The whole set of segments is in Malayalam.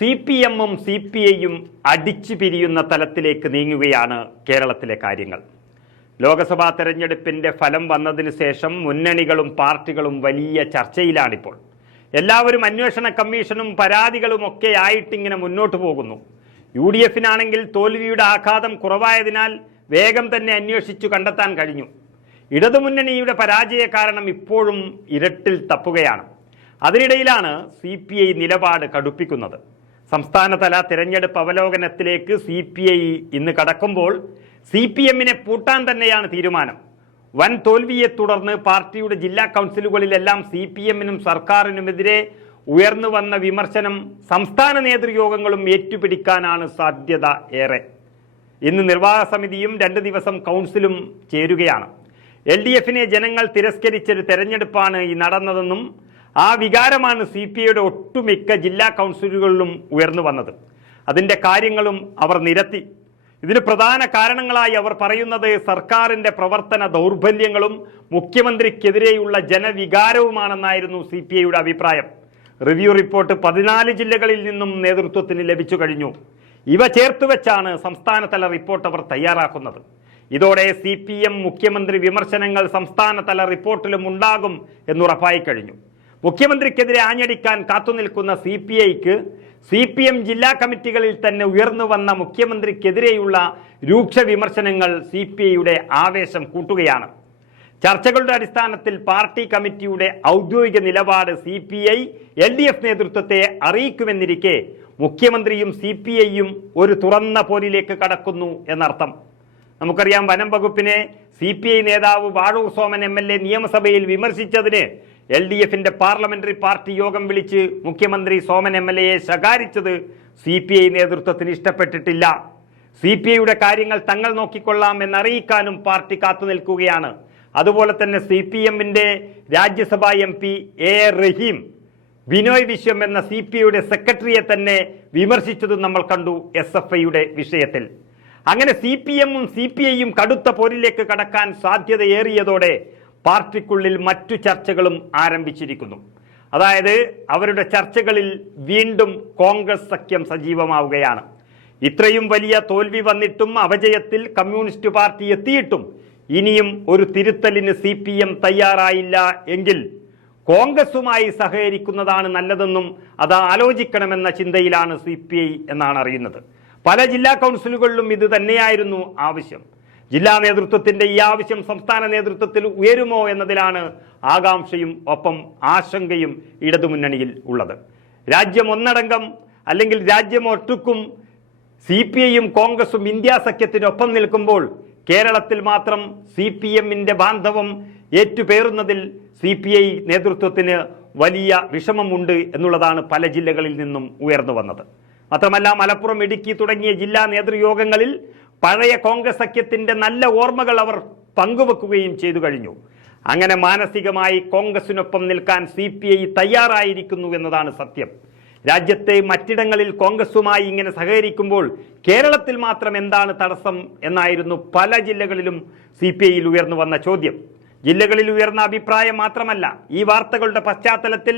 CPM-ഉം CPI-യും അടിച്ചു പിരിയുന്ന തലത്തിലേക്ക് നീങ്ങുകയാണ് കേരളത്തിലെ കാര്യങ്ങൾ. ലോക്സഭാ തെരഞ്ഞെടുപ്പിന്റെ ഫലം വന്നതിന് ശേഷം മുന്നണികളും പാർട്ടികളും വലിയ ചർച്ചയിലാണിപ്പോൾ. എല്ലാവരും അന്വേഷണ കമ്മീഷനും പരാതികളും ഒക്കെ ആയിട്ടിങ്ങനെ മുന്നോട്ട് പോകുന്നു. UDF-നാണെങ്കിൽ തോൽവിയുടെ ആഘാതം കുറവായതിനാൽ വേഗം തന്നെ അന്വേഷിച്ചു കണ്ടെത്താൻ കഴിഞ്ഞു. ഇടതുമുന്നണിയുടെ പരാജയ കാരണം ഇപ്പോഴും ഇരട്ടിൽ തപ്പുകയാണ്. അതിനിടയിലാണ് CPI നിലപാട് കടുപ്പിക്കുന്നത്. സംസ്ഥാനതല തിരഞ്ഞെടുപ്പ് അവലോകനത്തിലേക്ക് CPI ഇന്ന് കടക്കുമ്പോൾ CPM-നെ പൂട്ടാൻ തന്നെയാണ് തീരുമാനം. വൻ തോൽവിയെ തുടർന്ന് പാർട്ടിയുടെ ജില്ലാ കൗൺസിലുകളിലെല്ലാം CPM-നും സർക്കാരിനുമെതിരെ ഉയർന്നു വന്ന വിമർശനം സംസ്ഥാന നേതൃയോഗങ്ങളും ഏറ്റുപിടിക്കാനാണ് സാധ്യത ഏറെ. ഇന്ന് നിർവാഹക സമിതിയും 2 ദിവസം കൗൺസിലും ചേരുകയാണ്. LDF-നെ ജനങ്ങൾ തിരസ്കരിച്ചൊരു തെരഞ്ഞെടുപ്പാണ് ഈ നടന്നതെന്നും ആ വികാരമാണ് CPI-യുടെ ഒട്ടുമിക്ക ജില്ലാ കൗൺസിലുകളിലും ഉയർന്നു വന്നത്. അതിൻ്റെ കാര്യങ്ങളും അവർ നിരത്തി. ഇതിന് പ്രധാന കാരണങ്ങളായി അവർ പറയുന്നത് സർക്കാരിൻ്റെ പ്രവർത്തന ദൗർബല്യങ്ങളും മുഖ്യമന്ത്രിക്കെതിരെയുള്ള ജനവികാരവുമാണെന്നായിരുന്നു CPI-യുടെ അഭിപ്രായം. റിവ്യൂ റിപ്പോർട്ട് 14 ജില്ലകളിൽ നിന്നും നേതൃത്വത്തിന് ലഭിച്ചു കഴിഞ്ഞു. ഇവ ചേർത്തുവെച്ചാണ് സംസ്ഥാനതല റിപ്പോർട്ട് അവർ തയ്യാറാക്കുന്നത്. ഇതോടെ CPM മുഖ്യമന്ത്രി വിമർശനങ്ങൾ സംസ്ഥാനതല റിപ്പോർട്ടിലും ഉണ്ടാകും എന്നുറപ്പായി കഴിഞ്ഞു. മുഖ്യമന്ത്രിക്കെതിരെ ആഞ്ഞടിക്കാൻ കാത്തുനിൽക്കുന്ന CPI-ക്ക് CPM ജില്ലാ കമ്മിറ്റികളിൽ തന്നെ ഉയർന്നു വന്ന മുഖ്യമന്ത്രിക്കെതിരെയുള്ള രൂക്ഷ വിമർശനങ്ങൾ CPI-യുടെ ആവേശം കൂട്ടുകയാണ്. ചർച്ചകളുടെ അടിസ്ഥാനത്തിൽ പാർട്ടി കമ്മിറ്റിയുടെ ഔദ്യോഗിക നിലപാട് CPI LDF നേതൃത്വത്തെ അറിയിക്കുമെന്നിരിക്കെ മുഖ്യമന്ത്രിയും CPI-യും ഒരു തുറന്ന പോരിലേക്ക് കടക്കുന്നു എന്നർത്ഥം. നമുക്കറിയാം, വനം വകുപ്പിനെ CPI നേതാവ് വാഴൂർ സോമൻ MLA നിയമസഭയിൽ വിമർശിച്ചതിന് LDF-ന്റെ പാർലമെന്ററി പാർട്ടി യോഗം വിളിച്ച് മുഖ്യമന്ത്രി സോമൻ MLA-യെ ശകാരിച്ചത് CPI നേതൃത്വത്തിന് ഇഷ്ടപ്പെട്ടിട്ടില്ല. CPI-യുടെ കാര്യങ്ങൾ തങ്ങൾ നോക്കിക്കൊള്ളാം എന്നറിയിക്കാനും പാർട്ടി കാത്തുനിൽക്കുകയാണ്. അതുപോലെ തന്നെ CPM-ന്റെ രാജ്യസഭാ MP A റഹീം ബിനോയ് വിശ്വം എന്ന CPI-യുടെ സെക്രട്ടറിയെ തന്നെ വിമർശിച്ചതും നമ്മൾ കണ്ടു SFI-യുടെ വിഷയത്തിൽ. അങ്ങനെ CPM-ഉം CPI-യും കടുത്ത പോരിലേക്ക് കടക്കാൻ സാധ്യതയേറിയതോടെ പാർട്ടിക്കുള്ളിൽ മറ്റു ചർച്ചകളും ആരംഭിച്ചിരിക്കുന്നു. അതായത് അവരുടെ ചർച്ചകളിൽ വീണ്ടും കോൺഗ്രസ് സഖ്യം സജീവമാവുകയാണ്. ഇത്രയും വലിയ തോൽവി വന്നിട്ടും അപജയത്തിൽ കമ്മ്യൂണിസ്റ്റ് പാർട്ടി എത്തിയിട്ടും ഇനിയും ഒരു തിരുത്തലിന് CPM തയ്യാറായില്ല എങ്കിൽ കോൺഗ്രസുമായി സഹകരിക്കുന്നതാണ് നല്ലതെന്നും അത് ആലോചിക്കണമെന്ന ചിന്തയിലാണ് CPI എന്നാണ് അറിയുന്നത്. പല ജില്ലാ കൗൺസിലുകളിലും ഇത് തന്നെയായിരുന്നു ആവശ്യം. ജില്ലാ നേതൃത്വത്തിന്റെ ഈ ആവശ്യം സംസ്ഥാന നേതൃത്വത്തിൽ ഉയരുമോ എന്നതിലാണ് ആകാംക്ഷയും ഒപ്പം ആശങ്കയും ഇടതുമുന്നണിയിൽ ഉള്ളത്. രാജ്യം ഒന്നടങ്കം അല്ലെങ്കിൽ രാജ്യം ഒട്ടുക്കും CPI-യും കോൺഗ്രസും ഇന്ത്യ സഖ്യത്തിനൊപ്പം നിൽക്കുമ്പോൾ കേരളത്തിൽ മാത്രം CPM-ന്റെ ബാന്ധവം ഏറ്റുപേറുന്നതിൽ CPI നേതൃത്വത്തിന് വലിയ വിഷമമുണ്ട് എന്നുള്ളതാണ് പല ജില്ലകളിൽ നിന്നും ഉയർന്നു വന്നത്. മാത്രമല്ല, മലപ്പുറം, ഇടുക്കി തുടങ്ങിയ ജില്ലാ നേതൃയോഗങ്ങളിൽ പഴയ കോൺഗ്രസ് സഖ്യത്തിന്റെ നല്ല ഓർമ്മകൾ അവർ പങ്കുവെക്കുകയും ചെയ്തു കഴിഞ്ഞു. അങ്ങനെ മാനസികമായി കോൺഗ്രസിനൊപ്പം നിൽക്കാൻ CPI തയ്യാറായിരിക്കുന്നു എന്നതാണ് സത്യം. രാജ്യത്തെ മറ്റിടങ്ങളിൽ കോൺഗ്രസുമായി ഇങ്ങനെ സഹകരിക്കുമ്പോൾ കേരളത്തിൽ മാത്രം എന്താണ് തടസ്സം എന്നായിരുന്നു പല ജില്ലകളിലും CPI-യിൽ ഉയർന്നു വന്ന ചോദ്യം. ജില്ലകളിൽ ഉയർന്ന അഭിപ്രായം മാത്രമല്ല, ഈ വാർത്തകളുടെ പശ്ചാത്തലത്തിൽ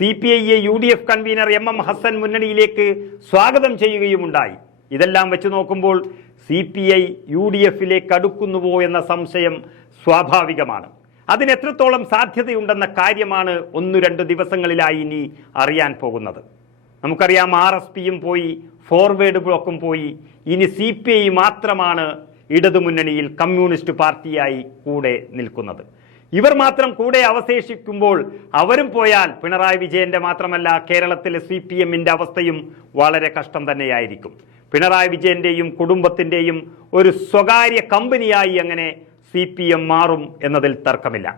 CPI-യെ UDF കൺവീനർ MM ഹസൻ മുന്നണിയിലേക്ക് സ്വാഗതം ചെയ്യുകയുമുണ്ടായി. ഇതെല്ലാം വെച്ച് നോക്കുമ്പോൾ CPI UDF-ലേക്ക് അടുക്കുന്നുവോ എന്ന സംശയം സ്വാഭാവികമാണ്. അതിനെത്രത്തോളം സാധ്യതയുണ്ടെന്ന കാര്യമാണ് 1-2 ദിവസങ്ങളിലായി ഇനി അറിയാൻ പോകുന്നത്. നമുക്കറിയാം, RSPയും പോയി, ഫോർവേഡ് ബ്ലോക്കും പോയി. ഇനി CPI മാത്രമാണ് ഇടതുമുന്നണിയിൽ കമ്മ്യൂണിസ്റ്റ് പാർട്ടിയായി കൂടെ നിൽക്കുന്നത്. ഇവർ മാത്രം കൂടെ അവശേഷിക്കുമ്പോൾ അവരും പോയാൽ പിണറായി വിജയന്റെ മാത്രമല്ല കേരളത്തിലെ CPM-ന്റെ അവസ്ഥയും വളരെ കഷ്ടം തന്നെയായിരിക്കും. പിണറായി വിജയന്റെയും കുടുംബത്തിന്റെയും ഒരു സ്വകാര്യ കമ്പനിയായി അങ്ങനെ CPM മാറും എന്നതിൽ തർക്കമില്ല.